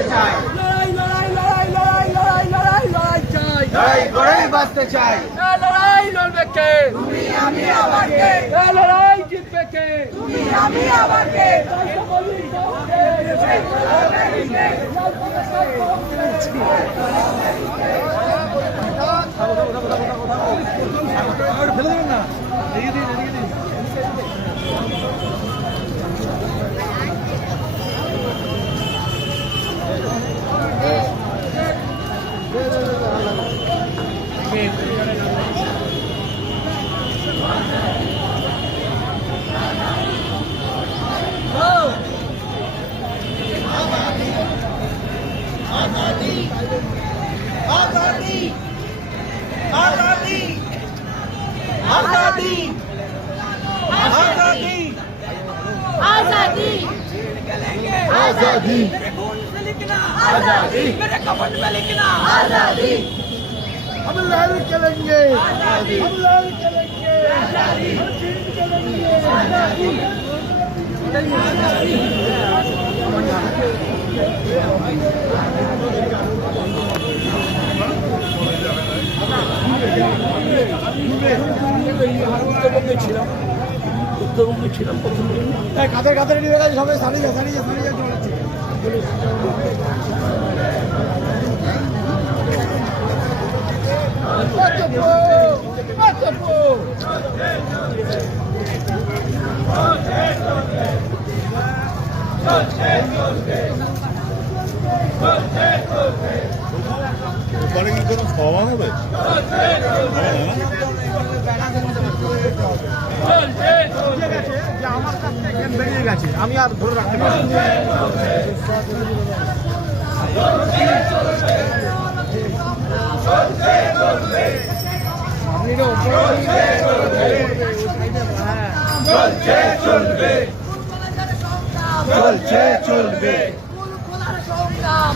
বাঁচতে চাই লড়াই লড়াই লড়াই লড়াই লড়াই লড়াই লড়াই চাই লড়াই করেই বাঁচতে চাই লড়াই লড়বে কে তুমি আমি আবার কে লড়াই জিতবে কে তুমি আমি আবার কে आज़ादी आज़ादी आज़ादी आज़ादी आज़ादी आज़ादी मेरे कपट में लिखना आज़ादी हम लड़ चलेंगे हम लड़ चलेंगे উত্তরবঙ্গে ছিলাম উত্তরবঙ্গে ছিলাম প্রথম দিন কাদের কাদের নিয়ে গেছে সবাই সারিয়ে যা সারিয়ে যা সারিয়ে পরে কি কোনো খাওয়া হবে আমার কাছ গেছে। আমি আর ধরে রাখতে পারছি চলছে চলবে। চলছে চলবে।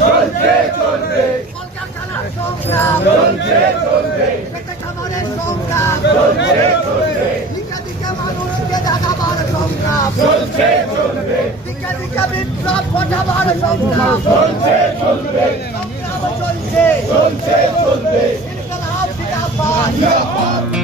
চলছে চলবে। চলছে চলবে। দেখাবার সংগ্রাম চলছে চলবে। দিকে দিকে বিপ্লব ঘটাবার সংগ্রাম চলছে চলবে। সংগ্রাম চলছে চলছে চলবে ইনকলাব জিন্দাবাদ।